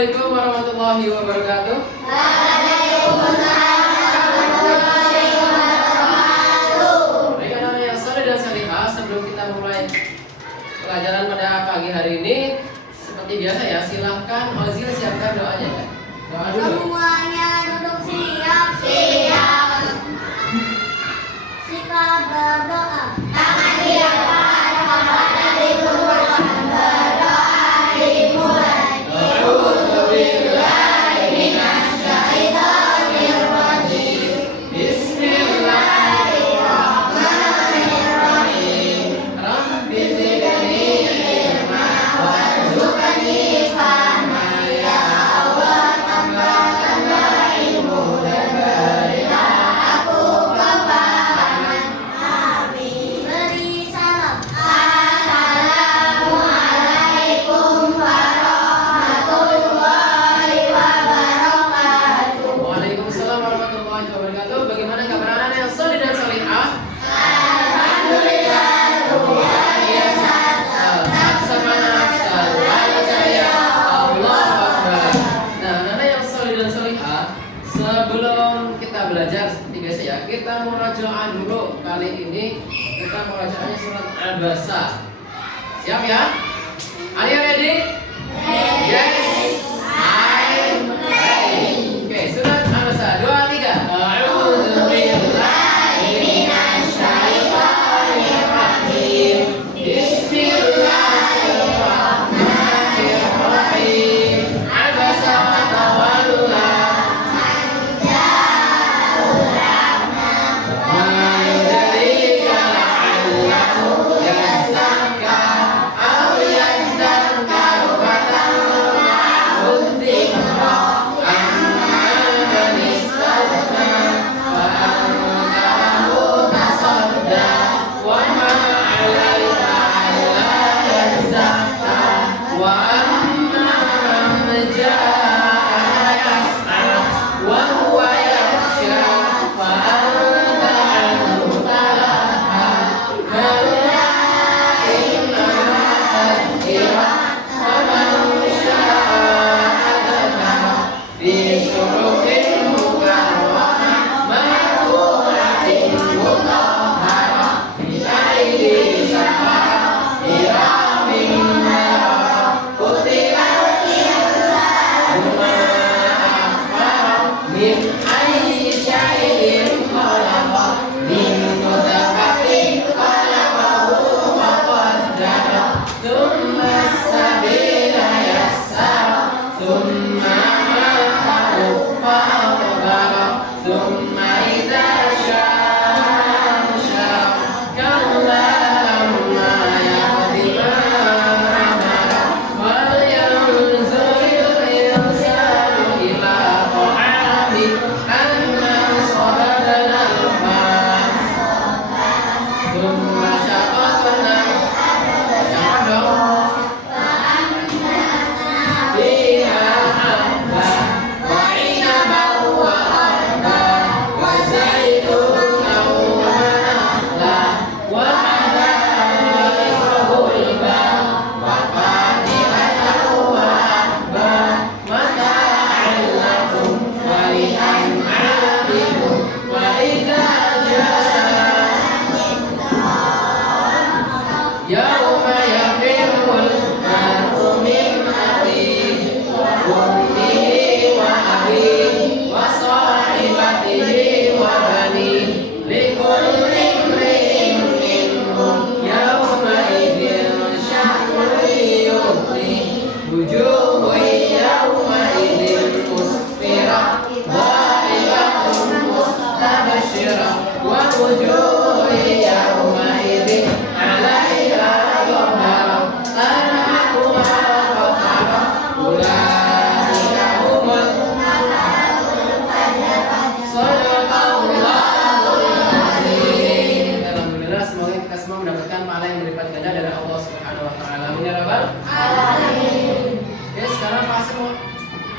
Assalamualaikum warahmatullahi wabarakatuh. Waalaikumsalam warahmatullahi wabarakatuh. Baik anak-anak yang saleh dan salihah, sebelum kita mulai pelajaran pada pagi hari ini, seperti biasa ya, silahkan Ozil siapkan doanya ya. Doa dulu. Semuanya duduk siap. Sikap berdoa. Tangan di atas, kepala dikumpulkan, berdoa dimulai. Sebelum kita belajar seperti biasa ya, kita murajaah dulu. Kali ini kita murajaahnya surat Al-Basa. Siap ya? Are you ready? Yes, I'm ready. Oke, surat Al-Basa 2, 3. A'udzubillahi minasyaitonir rajim. Bismillahirrahmanirrahim. Abasa wa tawalla.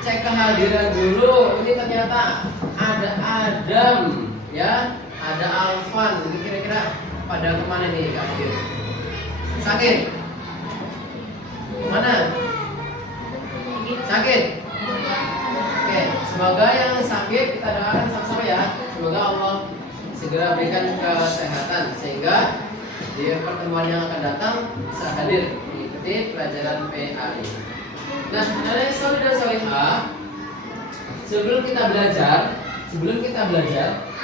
Cek kehadiran dulu. Ini ternyata ada Adam, ya, ada Alvan. Ini kira-kira pada kemana nih Kak Adil? Sakit? Mana? Sakit? Semoga yang sakit kita doakan sama-sama ya. Semoga Allah segera berikan kesehatan sehingga di pertemuan yang akan datang bisa hadir mengikuti pelajaran PAI. Nah, dari solid dan solihah, sebelum kita belajar,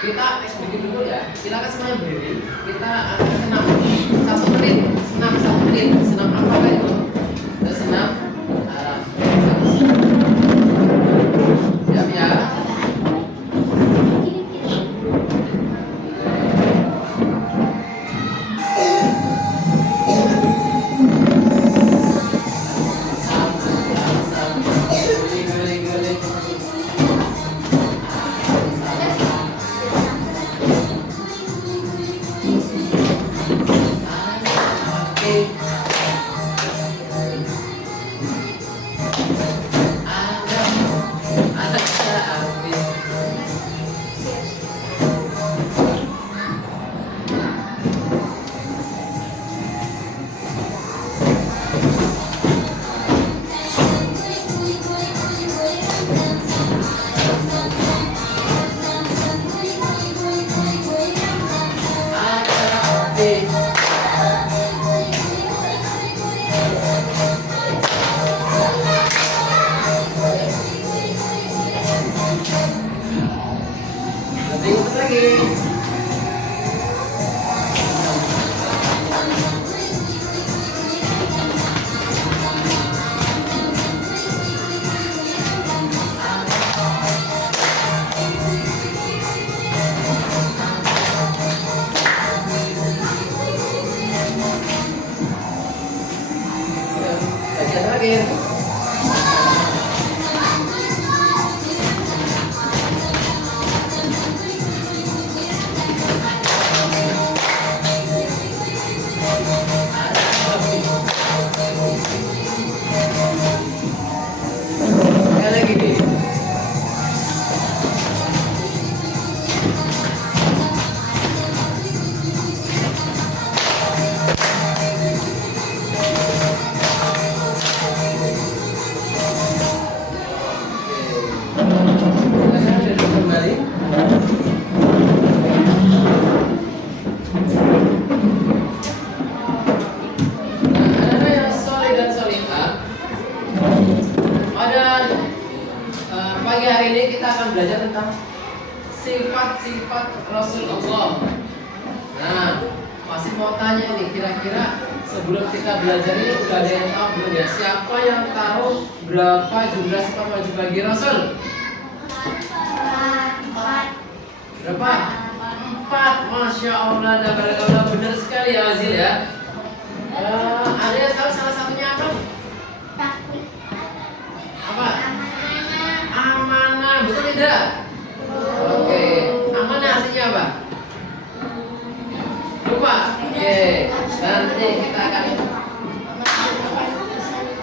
kita sedikit dulu ya. Silakan semuanya berdiri. Kita akan senam 1 menit, senam 1 menit. Senam apa kan itu? Kita senam alam. Siap ya? Belajar tentang sifat-sifat Rasulullah. Nah, masih mau tanya nih, kira-kira sebelum kita belajar ini udah ada yang tahu belum ya? Siapa yang tahu berapa jumlah sifat wajib bagi Rasul? Berapa? 4. Masya Allah, barakallah, benar sekali ya Azil ya. Ada yang tahu salah satunya apa? Apa? Amanah, betul tidak? Oke, amanah artinya apa? Lupa. Oke, nanti kita akan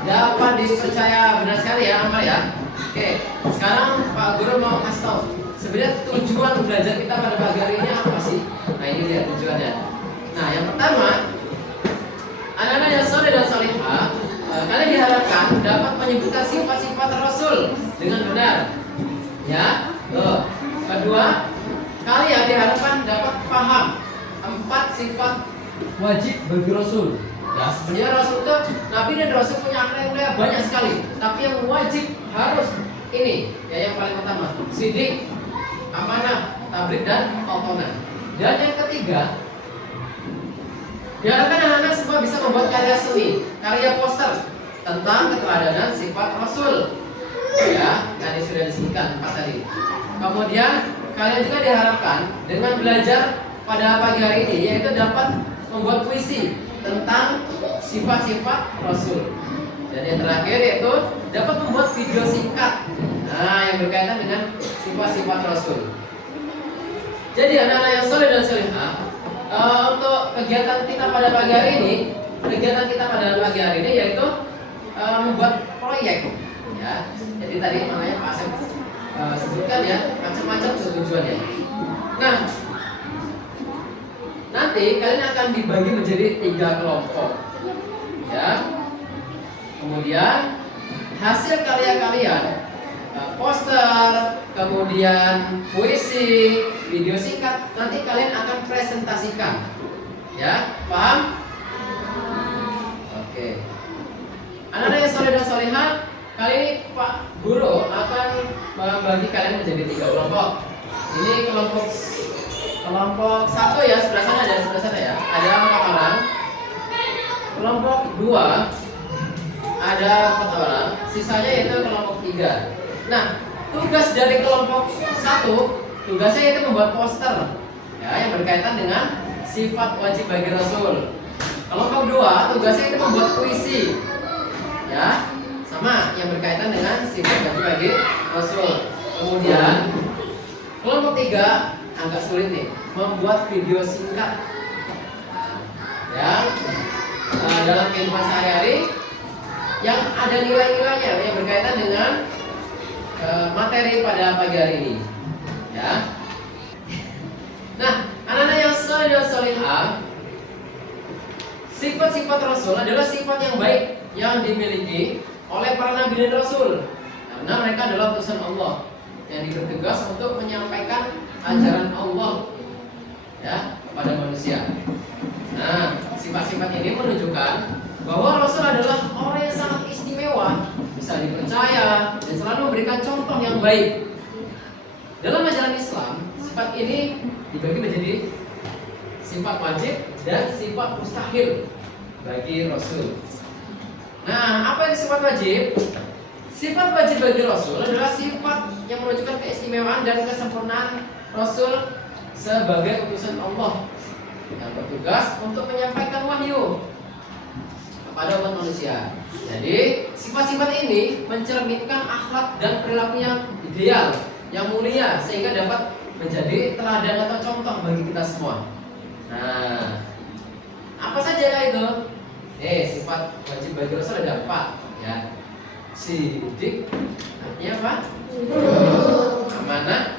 dapat dipercaya, benar sekali ya amal ya. Oke, sekarang Pak Guru mau kasih tahu sebenarnya tujuan belajar kita pada pagi hari ini apa sih? Nah ini dia tujuannya. Nah yang pertama, anak-anak yang soleh dan solihah, kalian diharapkan dapat menyebutkan sifat-sifat Rasul dengan benar. Ya. Loh. Kedua, kalian diharapkan dapat paham 4 sifat wajib bagi Rasul. Ya, sebenarnya Rasul itu Nabi dan Rasul punya akhlak yang mulia banyak sekali, tapi yang wajib harus ini, ya yang paling utama, sidik, amanah, tabligh dan matonah. Dan yang ketiga, diharapkan anak-anak semua bisa membuat karya seni, karya poster tentang keteladanan sifat Rasul. Ya, tadi sudah disebutkan 4 tadi. Kemudian kalian juga diharapkan dengan belajar pada pagi hari ini yaitu dapat membuat puisi tentang sifat-sifat Rasul. Dan yang terakhir yaitu dapat membuat video singkat. Nah, yang berkaitan dengan sifat-sifat Rasul. Jadi anak-anak yang soleh dan solehah, untuk kegiatan kita pada pagi hari ini, yaitu membuat proyek. Ya, jadi tadi makanya Pak Asep sebutkan ya macam-macam tujuannya. Nah, nanti kalian akan dibagi menjadi 3 kelompok. Ya. Kemudian hasil karya kalian poster, kemudian puisi, video singkat. Nanti kalian akan presentasikan. Ya, paham? Oke. Anak-anak yang soleh dan solehah, kali ini Pak Guru akan membagi kalian menjadi 3 kelompok. Ini kelompok satu ya, sebelah sana ya. Ada 4 orang. Kelompok 2 ada 4 orang. Sisanya yaitu kelompok 3. Nah, tugas dari kelompok 1, tugasnya yaitu membuat poster ya, yang berkaitan dengan sifat wajib bagi Rasul. Kelompok 2 tugasnya itu membuat puisi ya, sama yang berkaitan dengan sifat wajib bagi Rasul. Kemudian kelompok 3 agak sulit nih, membuat video singkat ya, dalam kehidupan sehari-hari yang ada nilai-nilainya yang berkaitan dengan materi pada pagi hari ini ya. Nah, anak-anak yang soleh dan solehah, sifat-sifat Rasul adalah sifat yang baik yang dimiliki oleh para nabi dan Rasul, karena mereka adalah utusan Allah yang bertugas untuk menyampaikan ajaran Allah ya kepada manusia. Nah, sifat-sifat ini menunjukkan bahwa Rasul adalah orang yang sangat istimewa, bisa dipercaya dan selalu memberikan contoh yang baik. Dalam ajaran Islam, sifat ini dibagi menjadi sifat wajib dan sifat mustahil bagi Rasul. Nah, apa itu sifat wajib? Sifat wajib bagi Rasul adalah sifat yang menunjukkan keistimewaan dan kesempurnaan Rasul sebagai utusan Allah yang bertugas untuk menyampaikan wahyu kepada umat manusia. Jadi, sifat-sifat ini mencerminkan akhlak dan perilaku yang ideal, yang mulia, sehingga dapat menjadi teladan atau contoh bagi kita semua. Nah, apa saja itu? Sifat wajib bagi Rasul ada 4 ya. Sidik, artinya apa? Amanah,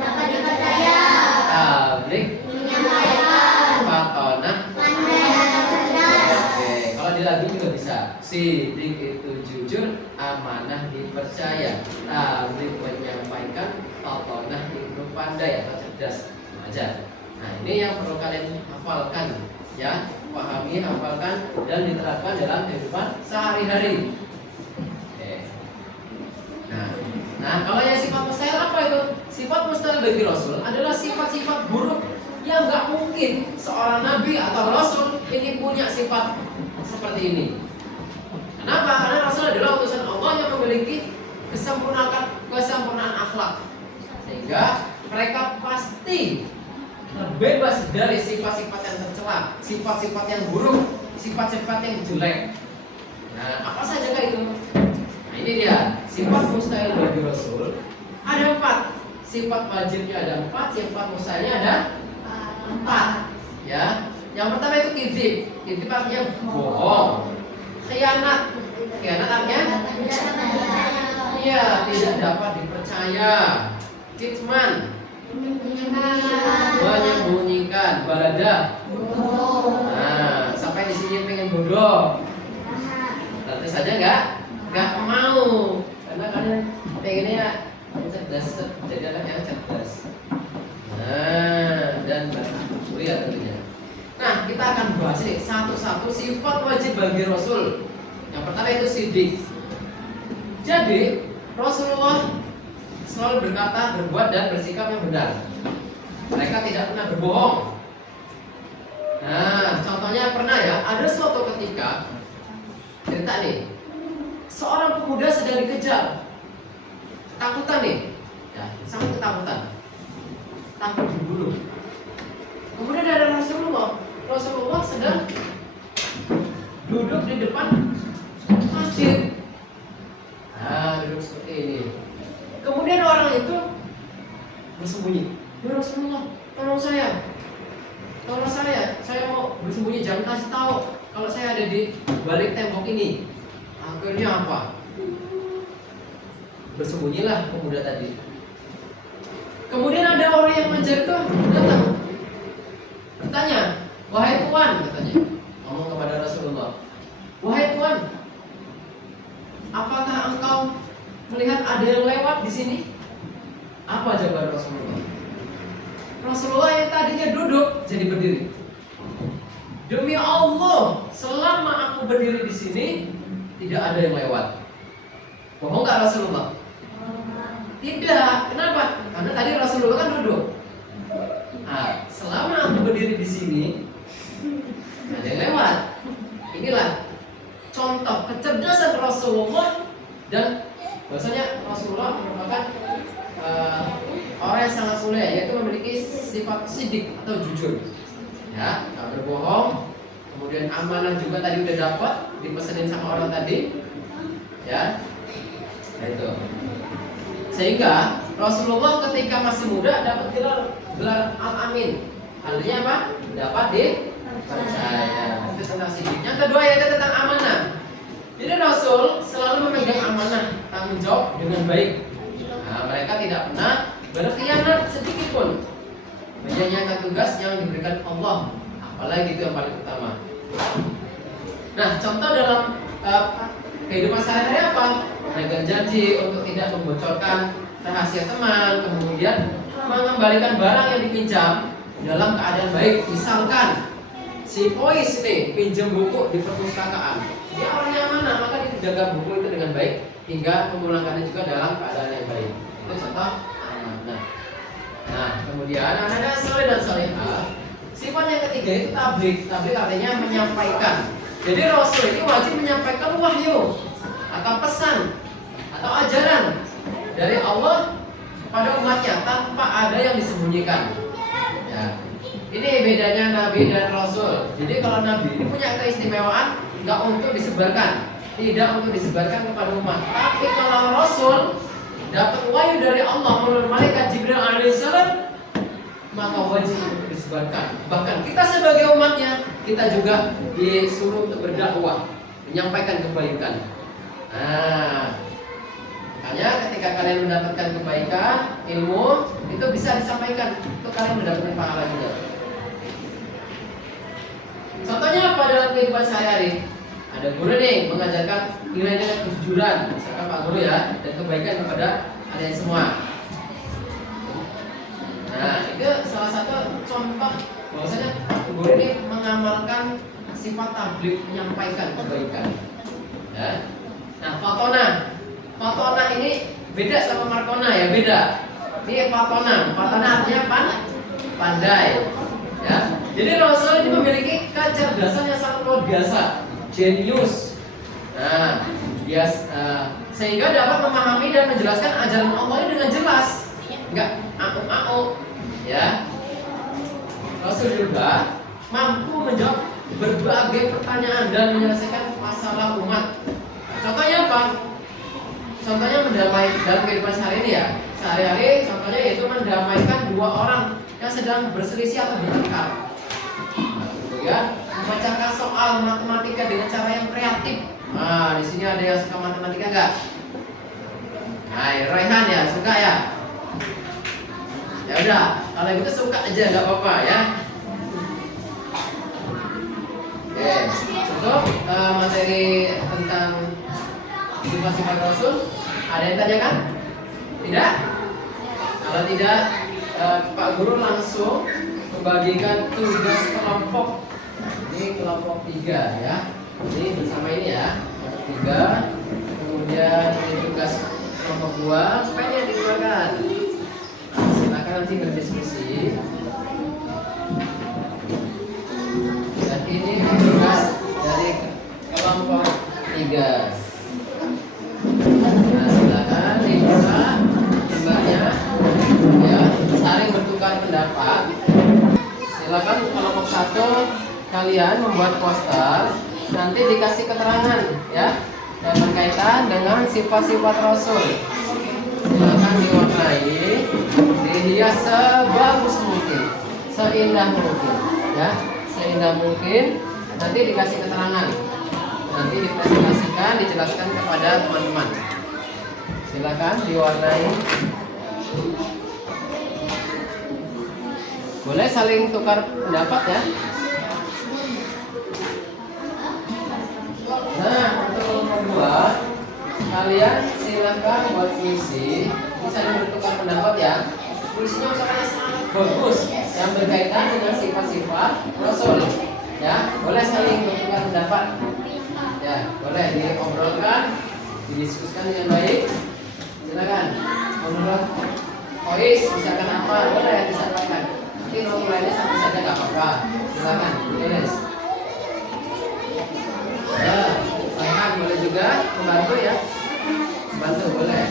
dapat dipercaya, tabligh, menyampaikan, fatonah, pandai atau cerdas. Kalau dilagi juga bisa. Sidik itu jujur, amanah dipercaya, tabligh menyampaikan, fatonah itu pandai atau cerdas. Sama aja. Nah, ini yang perlu kalian hafalkan ya, pahami, hafalkan dan diterapkan dalam kehidupan sehari-hari. Nah, kalau yang sifat mustahil apa itu? Sifat mustahil bagi Rasul adalah sifat-sifat buruk yang nggak mungkin seorang nabi atau Rasul ini punya sifat seperti ini. Kenapa? Karena Rasul adalah utusan Allah yang memiliki kesempurnaan akhlak, sehingga mereka pasti terbebas dari sifat-sifat yang tercela, sifat-sifat yang buruk, sifat-sifat yang jelek. Nah, apa saja itu? Nah, ini dia sifat mustahil bagi Rasul. Ada 4. Sifat wajibnya ada 4, sifat mustahilnya ada 4. Ya. Yang pertama itu kizib. Kizib artinya bohong. Khianat. Khianat artinya iya, tidak dapat dipercaya. Kitman, menyembunyikan. Balada, nah, sampai di sini pengen bodoh. Tentu saja nggak mau, karena kalian pengennya cerdas, jadi anak yang cerdas. Nah, dan kuliah tentunya. Nah, kita akan bahas ini satu-satu sifat wajib bagi Rasul. Yang pertama itu sidik. Jadi Rasulullah selalu berkata, berbuat dan bersikap yang benar. Mereka tidak pernah berbohong. Nah, contohnya pernah ya, ada suatu ketika cerita nih, seorang pemuda sedang dikejar, ketakutan nih, ya, sangat ketakutan, takut dibunuh. Kemudian ada Rasulullah sedang duduk di depan masjid. Nah, duduk seperti ini. Kemudian orang itu bersembunyi. Ya Rasulullah, tolong saya mau bersembunyi, jangan kasih tahu kalau saya ada di balik tembok ini. Akhirnya apa? Bersembunyilah pemuda tadi. Kemudian ada orang yang mengejar itu datang, bertanya, wahai Tuan, katanya, ngomong kepada Rasulullah, wahai Tuan, apakah engkau melihat ada yang lewat di sini? Apa jawaban Rasulullah? Rasulullah yang tadinya duduk jadi berdiri. Demi Allah, selama aku berdiri di sini tidak ada yang lewat. Bohong nggak Rasulullah? Tidak. Kenapa? Karena tadi Rasulullah kan duduk. Nah, selama aku berdiri di sini ada yang lewat. Inilah contoh kecerdasan Rasulullah, dan bahwasanya Rasulullah merupakan orang yang sangat mulia, yaitu memiliki sifat sidik atau jujur, ya, nggak berbohong. Kemudian amanah juga tadi udah dapat, dipesenin sama orang tadi, ya. Nah, itu. Sehingga Rasulullah ketika masih muda dapat gelar Al-Amin. Artinya apa? Dapat dipercaya. Itu tentang sidik. Yang kedua yaitu tentang amanah. Jadi Rasul selalu memegang amanah, tanggung jawab dengan baik. Nah, mereka tidak pernah berkhianat sedikit pun. Menjalankan tugas yang diberikan Allah. Apalagi itu yang paling utama. Nah, contoh dalam kehidupan sehari-hari apa? Memegang janji untuk tidak membocorkan rahasia teman, kemudian mengembalikan barang yang dipinjam dalam keadaan baik. Misalkan si Pois nih pinjam buku di perpustakaan, dia orang yang mana, maka dia jaga buku itu dengan baik hingga memulangkannya juga dalam keadaan yang baik. Itu contoh amanah. Nah, kemudian ada soleh dan solehah. Sifat yang ketiga itu tabligh. Tabligh artinya menyampaikan. Jadi Rasul ini wajib menyampaikan wahyu atau pesan atau ajaran dari Allah pada umatnya tanpa ada yang disembunyikan. Ya. Ini bedanya Nabi dan Rasul. Jadi kalau Nabi ini punya keistimewaan nggak untuk disebarkan, tidak untuk disebarkan kepada umat. Tapi kalau Rasul dapat wahyu dari Allah melalui malaikat Jibril alaihissalam, maka wajib untuk disebarkan. Bahkan kita sebagai umatnya, kita juga disuruh untuk berdakwah, menyampaikan kebaikan. Nah, makanya ketika kalian mendapatkan kebaikan, ilmu itu bisa disampaikan, untuk kalian mendapatkan pahala juga. Contohnya apa dalam kehidupan sehari-hari? Ada guru nih mengajarkan nilai-nilai kejujuran, misalkan Pak Guru ya, dan kebaikan kepada kalian semua. Nah, itu salah satu contoh bahwasanya guru ini mengamalkan sifat tabligh, menyampaikan kebaikan. Ya. Nah, Fatona ini beda sama Markona ya, beda. Ini Fatona artinya pandai. Ya. Jadi Rasul ini memiliki kecerdasan yang sangat luar biasa, jenius. Nah, sehingga dapat memahami dan menjelaskan ajaran Allah ini dengan jelas, enggak aku, ya. Rasul juga mampu menjawab berbagai pertanyaan dan menyelesaikan masalah umat. Contohnya apa? Contohnya mendamai dalam kehidupan sehari-hari, contohnya yaitu mendamaikan dua orang yang sedang berselisih atau bertengkar. Ya, memecahkan soal matematika dengan cara yang kreatif. Nah, di sini ada yang suka matematika enggak? Nah, Raihan ya, suka ya? Ya udah, kalau gitu suka aja nggak apa-apa ya. Oke, cukup materi tentang sifat-sifat Rasul. Ada yang tanyakan? Tidak? Kalau tidak, Pak Guru langsung membagikan tugas kelompok. Ini kelompok 3 ya. Ini bersama ini ya, kelompok 3. Kemudian ini tugas kelompok 2. Pennya dikeluarkan. Silakan nanti berdiskusi. Dan ini tugas dari kelompok 3. Nah, silakan dibuka timbangannya, ya, saling bertukar pendapat. Silakan kelompok 1 kalian membuat poster, nanti dikasih keterangan ya yang berkaitan dengan sifat-sifat Rasul. Silakan diwarnai, dihias sebagus mungkin, seindah mungkin, ya, seindah mungkin. Nanti dikasih keterangan, nanti dipresentasikan, dijelaskan kepada teman-teman. Silakan diwarnai. Boleh saling tukar pendapat ya. Nah, untuk kelompok 2 kalian silakan buat puisi, bisa bertukar pendapat ya. Puisinya usahakannya sangat bagus yang berkaitan dengan sifat-sifat Rasul. Ya, boleh saling bertukar pendapat. Ya, boleh diobrolkan, didiskusikan dengan baik. Silakan. Menurut Ois, misalkan apa, boleh disampaikan. Nanti lainnya satu saja nggak apa-apa. Silakan, tulis. Ya, Farhan boleh juga membantu ya. Bantu boleh.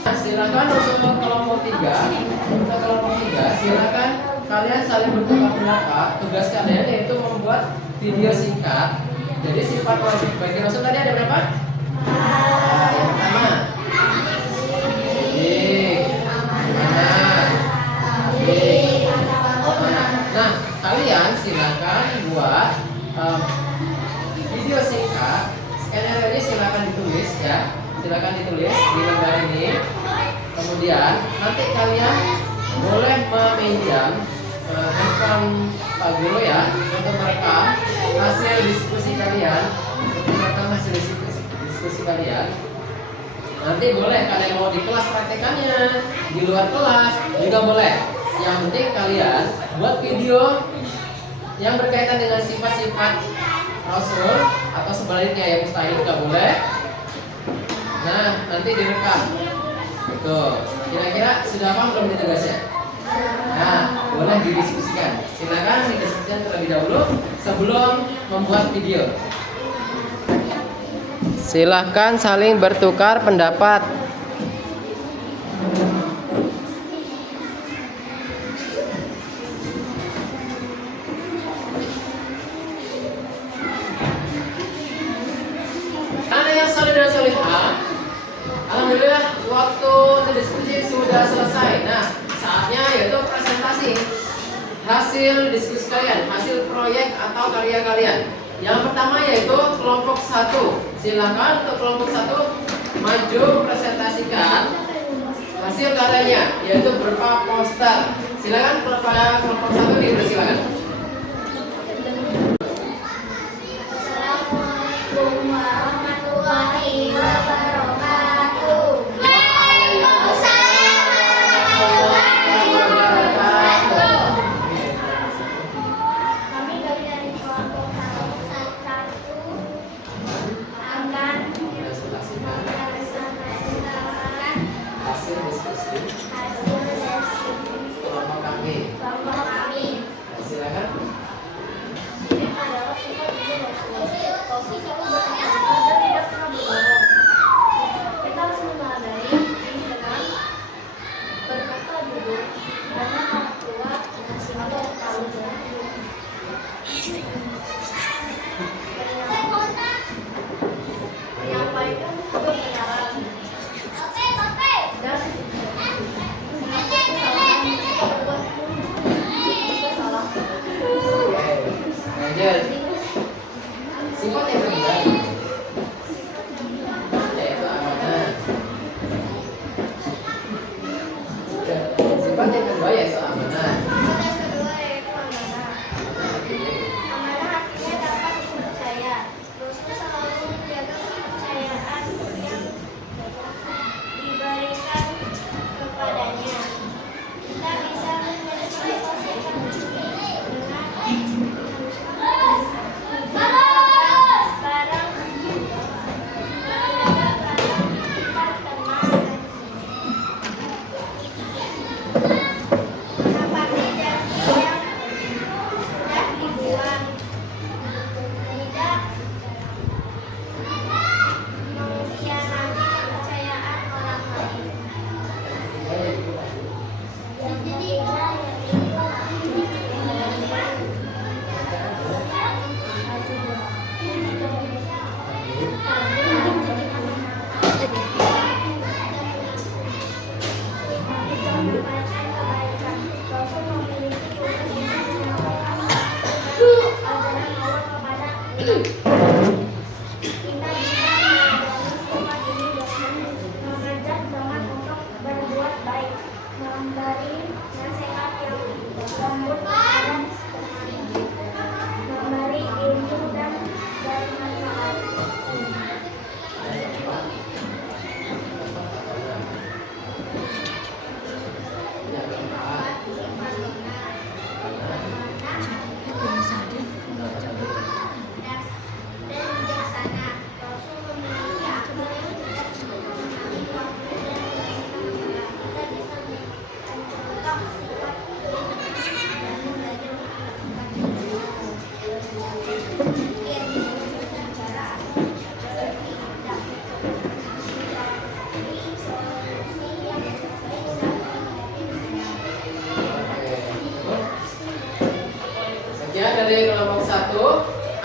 Nah, silakan untuk kelompok 3. Untuk kelompok 3, silakan kalian saling bertukar pendapat. Tugas kalian yaitu membuat video singkat. Jadi sifat wajib bagi Rasul tadi ada berapa? Nah, yang pertama. Nah, kalian silakan buat video singkat. Skenario ini silakan ditulis ya. Silakan ditulis di lembar ini. Kemudian nanti kalian boleh meminjam handphone Pak Guru ya untuk merekam hasil diskusi kalian. Untuk merekam hasil diskusi kalian. Nanti boleh kalian mau di kelas praktekannya, di luar kelas juga boleh. Yang penting kalian buat video yang berkaitan dengan sifat-sifat Rasul atau sebaliknya yang mustahil juga boleh. Nah, nanti direkam. Tuh, kira-kira sudah paham belum tugasnya? Nah, boleh didiskusikan. Silakan didiskusikan terlebih dahulu sebelum membuat video. Silahkan saling bertukar pendapat. Anak yang soleh dan solehah, alhamdulillah waktu diskusi sudah selesai. Nah, saatnya yaitu presentasi hasil diskusi kalian, hasil proyek atau karya kalian. Yang pertama yaitu kelompok 1. Silakan untuk kelompok 1 maju presentasikan hasil karyanya, yaitu berupa poster. Silakan kepada kelompok 1 dipersilakan. Assalamualaikum warahmatullahi wabarakatuh. Kami dari kelompok 1 akan Presentasikan mempresentasikan hasil diskusi hasil dari kelompok kami. kelompok kami. Silakan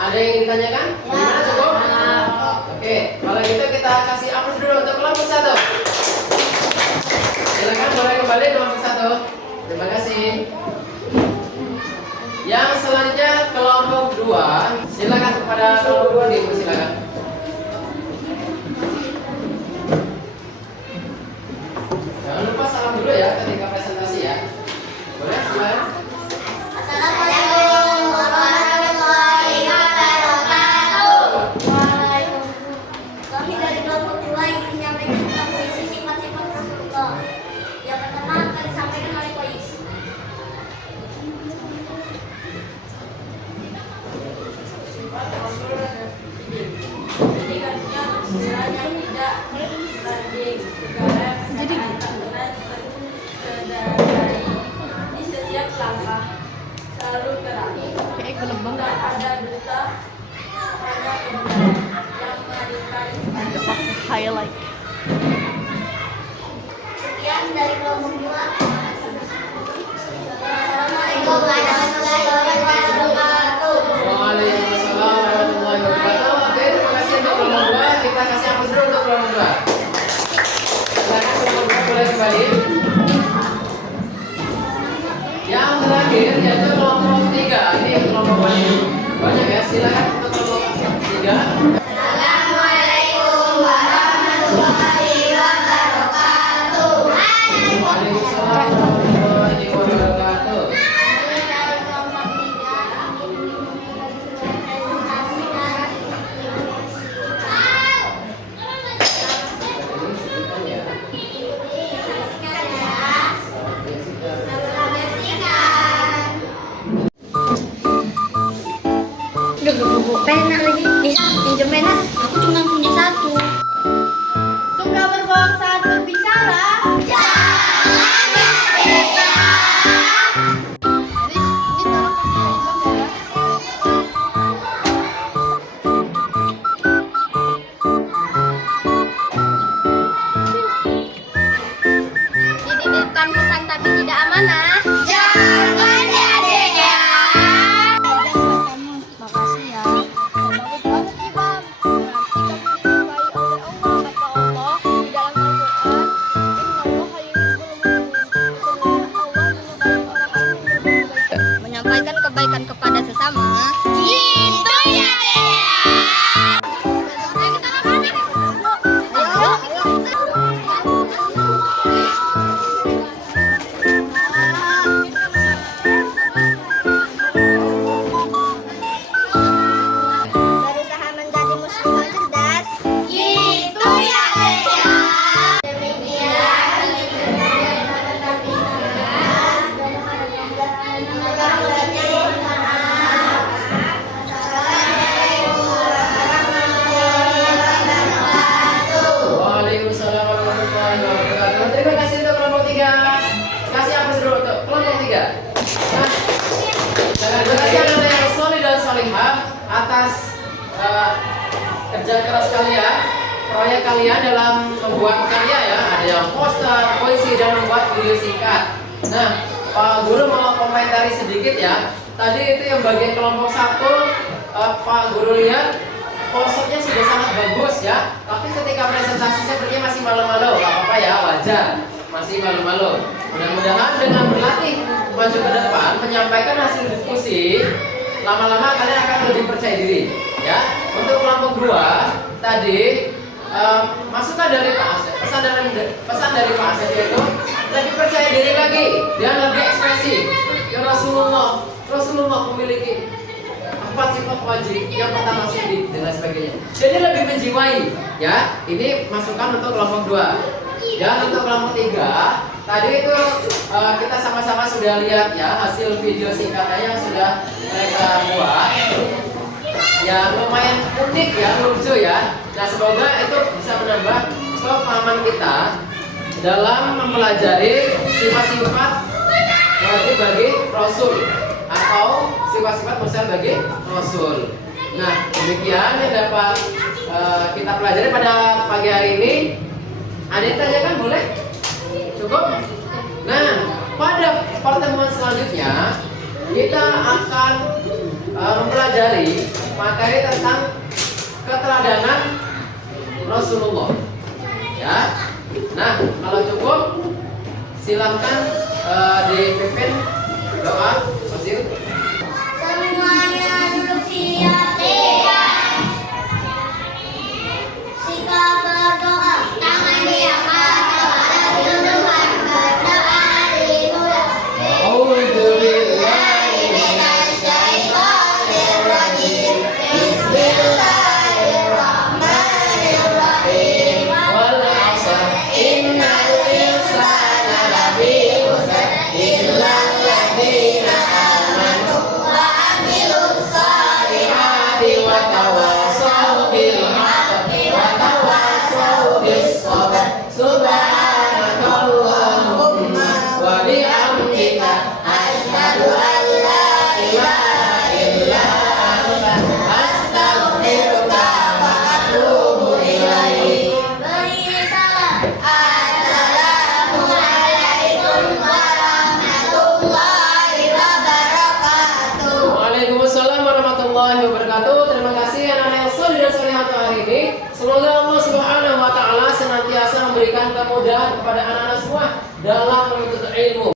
Ada yang ditanyakan? Gimana cukup? Oke, kalau gitu kita kasih aplaus dulu untuk kelompok 1. Silakan boleh kembali kelompok 1. Terima kasih. Yang selanjutnya kelompok 2. Silakan kepada kelompok 2 nih, silakan. Jangan lupa salam dulu ya ketika presentasi ya. Boleh, silakan. Assalamualaikum warahmatullahi wabarakatuh. Waalaikumsalam. Kami dari kelompok 2 ingin menyampaikan tentang puisi sifat-sifat Rasulullah. Yang pertama akan disampaikan oleh Kois. Ketiganya sekiranya tidak berbanding segala keadaan terkendali di setiap langkah selalu terang. Tak ada dusta pada kebenaran yang melarikan highlight. Sekian dari kelompok 2. Assalamualaikum warahmatullahi wabarakatuh. Waalaikumsalam warahmatullahi wabarakatuh. Oke, terima kasih untuk kelompok 2. Kita kasih aplaus dulu untuk kelompok 2. Silakan kelompok 2 boleh kembali. Yang terakhir yaitu kelompok 3. Ini kelompok banyak ya. Silakan untuk kelompok 3. Assalamualaikum warahmatullahi wabarakatuh. Waalaikumsalam warahmatullahi wabarakatuh. Kami dari kelompok 3 ingin mempresentasikan pena lagi, bisa pinjam pena? Aku cuma punya 1. Suka berbohong saat berbicara? Jangan merdeka. Dititipkan pesan tapi tidak amanah. Jangan merdeka. Makasih ya. Bagus banget nih Bang. Berarti kami disukai oleh Allah. Kata Allah di dalam Al-Quran, Inna Allah menyampaikan kebaikan kepada sesama. Gitu ya berusaha menjadi muslim yang cerdas. Gitu ya demikian Waalaikumsalam warahmatullahi wabarakatuh. Terima kasih untuk kelompok 3. Kasih aplaus dulu untuk kelompok 3. Nah, terima kasih anak yang solid dan solihah atas kerja keras kalian, proyek kalian dalam membuat karya ya. Ada yang poster, puisi dan membuat video singkat. Nah, Pak Guru mau komentari sedikit ya. Tadi itu yang bagian kelompok 1, Pak Guru lihat posternya sudah sangat bagus ya, tapi ketika presentasi sepertinya masih malu-malu. Gak apa-apa ya, wajar, masih malu-malu. Mudah-mudahan dengan berlatih maju ke depan, menyampaikan hasil diskusi, lama-lama kalian akan lebih percaya diri ya. Untuk kelompok 2 tadi masukan dari Pak Asep, pesan dari Pak Asep itu lebih percaya diri lagi dan lebih ekspresif. Ya Rasulullah memiliki 4 sifat wajib. Yang pertama sidik dan lain sebagainya. Jadi lebih menjiwai ya. Ini masukan untuk kelompok 2. Dan untuk kelompok 3 tadi itu kita sama-sama sudah lihat ya hasil video singkatnya yang sudah mereka buat. Ya lumayan unik ya, lucu ya. Nah semoga itu bisa menambah pemahaman kita dalam mempelajari sifat-sifat wajib bagi Rasul atau sifat-sifat mursal bagi Rasul. Nah demikian yang dapat kita pelajari pada pagi hari ini. Ada yang tanyakan boleh? Cukup? Nah pada pertemuan selanjutnya kita akan mempelajari materi tentang keteladanan Rasulullah. Ya. Nah, kalau cukup silakan dipimpin doa. Masih. Semuanya duduk siap. Sikap berdoa. Tangan diangkat kepada Tuhan. Berdoa dimulai. A'udzu billahi minasyaitonir rajim. Bismillahirrahmanirrahim. Wal 'asr innal insana lafi khusr illa alladziina aamanu wa 'amilus shalihati wa tawassaw bil haqqi wa tawassaw bis sabr. Subhanakallahumma wa bihamdika asyhadu an la ilaha illa anta astaghfiruka wa atubu ilaik. Beri salam. Assalamualaikum warahmatullahi wabarakatuh. Waalaikumsalam warahmatullahi wabarakatuh. Terima kasih anak-anak yang soleh dan solehat hari ini. Semoga Allah Subhanahu wa taala senantiasa memberikan kemudahan kepada anak-anak semua dalam menuntut ilmu.